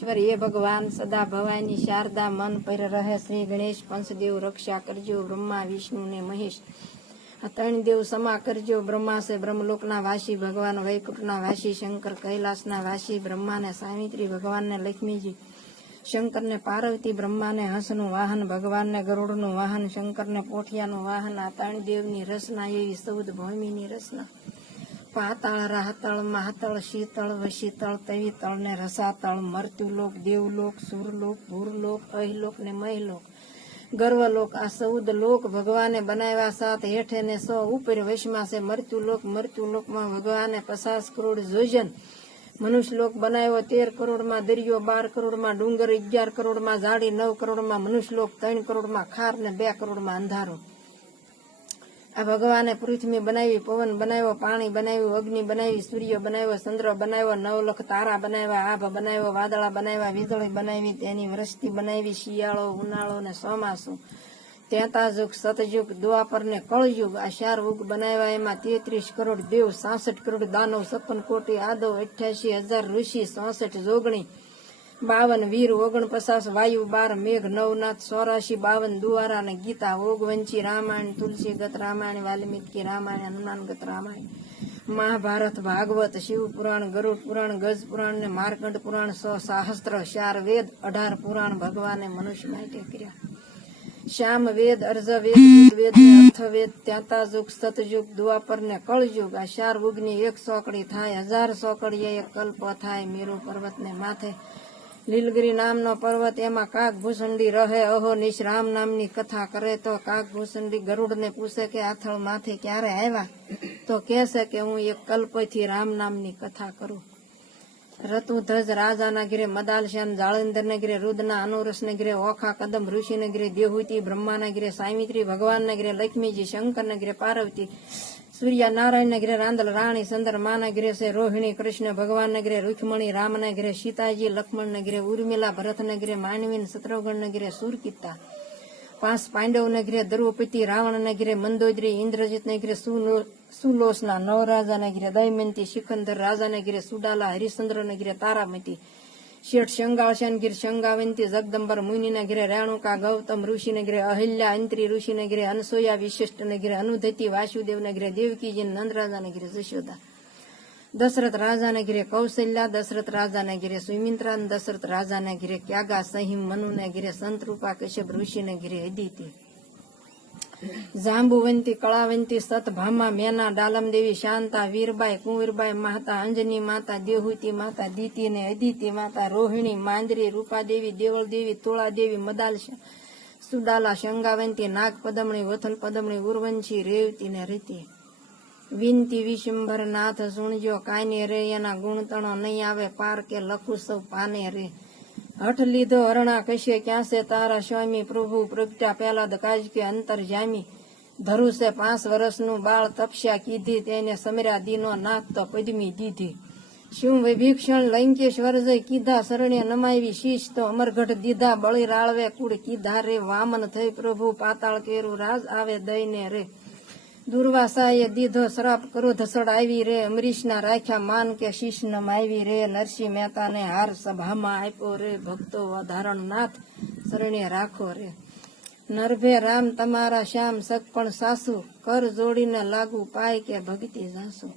ईश्वर ये भगवान सदा भवानी शारदा मन पर रहे श्री गणेश पंचदेव रक्षा करजो ब्रह्मा विष्णु ने महेश आ त्रण देव समा करजो ब्रह्मा से ब्रह्मलोकना वासी भगवान वैकुंठना वासी शंकर कैलासना वासी ब्रह्मा ने सावित्री भगवान ने लक्ष्मीजी शंकर ने पार्वती ब्रह्मा ने हंसनु वाहन भगवान ने गरुड़नु वाहन शंकर ने पोठियानु वाहन आ त्रण देवनी रचना एवी 14 भूमिनी रचना पाताळ राहतळ महातळ शीतळ वशीतळ तवीतळ ने रसातळ मृत्युलोक देवलोक सुरलोक भूरलोक अहिलोक ने महिलोक गर्वलोक आ 14 लोक भगवाने बनाव्या 7 हेठे ने 100 ऊपर वशमा से मृत्युलोक में भगवाने 50 करोड़ जोजन मनुष्य लोक बनाव्यो 13 करोड़ में दरियो 12 करोड़ में डूंगर 11 करोड़ में जाड़ी 9 करोड़ में मनुष्य लोक 3 करोड़ में खार ने 2 करोड़ में अंधारो आ भगवाने पृथ्वी बनावी पवन बनाव्यो पाणी बनाव्યું अग्नि बनावी सूर्य बनाव्યો चंद्र बनाव्યો 9 लाख तारा बनाव्યા આભ બનાવ્યો વાદળા બનાવ્યા વીજળી બનાવી તેની વૃષ્ટિ બનાવી શિયાળો ઉનાળો ને ચોમાસું ત્રેતાયુગ સતયુગ દ્વાપર ને કળયુગ આ 4 યુગ બનાવ્યા એમાં 33 કરોડ દેવ 66 કરોડ દાનવ 56 કોટી આદવ 88,000 ઋષિ 64 જોગણી 52 વીર 49 વાયુ 12 મેઘ નવનાથ 84 52 દુવારા ને ગીતા ઓગવંચી રામાયણ તુલસીગત રામાयण वाल्मीकि रामायण हनुमानगत रामायण महाभारत भागवत शिव पुराण गरुड़ पुराण गज पुराण ने मार्कंड पुराण 100 सहस्त्र 4 वेद 18 पुराण भगवाने मनुष्य माटे कर्या श्याम वेद अर्ज वेद वेद ने अर्थ वेद ત્રેતાયુગ સતયુગ દ્વાપર ને કળયુગ આ 4 યુગની 1 સોકડી થાય 1000 સોકડીએ એક કલ્પ થાય મેરુ પર્વત ને માથે લીલગીરી નામનો પર્વત એમાં કાગ ભૂસંડી રહે અહો નિશ રામ નામની કથા કરે તો કાગ ભૂસંડી ગરુડને પૂછે કે આથળ માથે ક્યારે આવ્યા તો કહેશે કે હું એક કલ્પથી રામ નામની કથા કરું રતુધ્વજ રાજાના ઘરે મદાલશ્યામ જાળંધરને ઘરે રુદના અનુરસને ઘરે ઓખા કદમ ઋષિને ઘરે દેહૂતિ બ્રહ્માના ઘરે સાવિત્રી ભગવાનને ઘરે લક્ષ્મીજી શંકરને ઘરે પાર્વતી सूर्य नारायण नगरे रांदल राणी चंद्रमा नगरे से रोहिणी कृष्ण भगवान नगरे रुक्मणी राम नगरे सीताजी लक्ष्मण नगरे उर्मिला भरत नगरे मानवीन शत्रुघ्न नगरे सूरकीता 5 पांडव नगरे द्रौपदी रावण नगरे मंदोदरी इंद्रजित नगरे सुलोचना 9 राजा नगरे दमयंती सिकंदर राजा नगरे सुडाला हरिश्चंद्र नगरे तारामती शेठ शंगाळशान गिर शंगावंती जगदंबर मुनि नगरे रेणुका गौतम ऋषि नगरे अहिल्या अंत्री ऋषि नगरे अनसुया विशिष्ट नगरे अनुधति वासुदेव नगरे देवकी जी नंद राजा नगरे जशोदा दशरथ राजा नगरे कौशल्या दशरथ राजा नगरे सुमित्रा दशरथ राजा नगरे क्यागा सहिम मनु नगरे संतरूपा कश्यप ऋषि नगरे अदिति जांबुवंती कलावंती सतभामा मेना डालम देवी शांता वीरबाई कुंवरबाई माता अंजनी माता देहूती माता दीति ने अदिति माता रोहिणी मांदरी रूपा देवी देवल देवी तोला देवी मदालशा सुडाला शंगावंती नाग पदमणी वथल पदमणी उर्वंशी रेवती ने रीति विनती विशंभर नाथ सुणजो काने रे एना गुणतणो नहीं आवे पार के लखु सौ पाने रे हठ लीधो हरणा कश्य क्या से तारा स्वामी प्रभु प्रगट्या पहला दकाज के अंतर जामी धरु से 5 वर्षनु बाळ तपस्या कीधी तेने समर्या दीनो नाथ तो पद्मी दीधी शिव विभीषण लंकेश्वर जय कीधा शरण्य नमावी शीश तो अमरगढ़ दीधा बळी राळवे कूड़ कीधा रे वामन थई प्रभु पाताळ केरु राज आवे दईने रे दुर्वासाए दीधो श्राप क्रोध सड़ावी रे अमरीश ना राख्या मान के शीश नमावी रे नरसिंह मेहता ने हार सभा में आप्यो रे भक्तो वधारण नाथ शरण्य राखो रे नरभे राम तमारा श्याम सकपण सासु कर जोड़ी ने लागू पाय के भक्ति जासु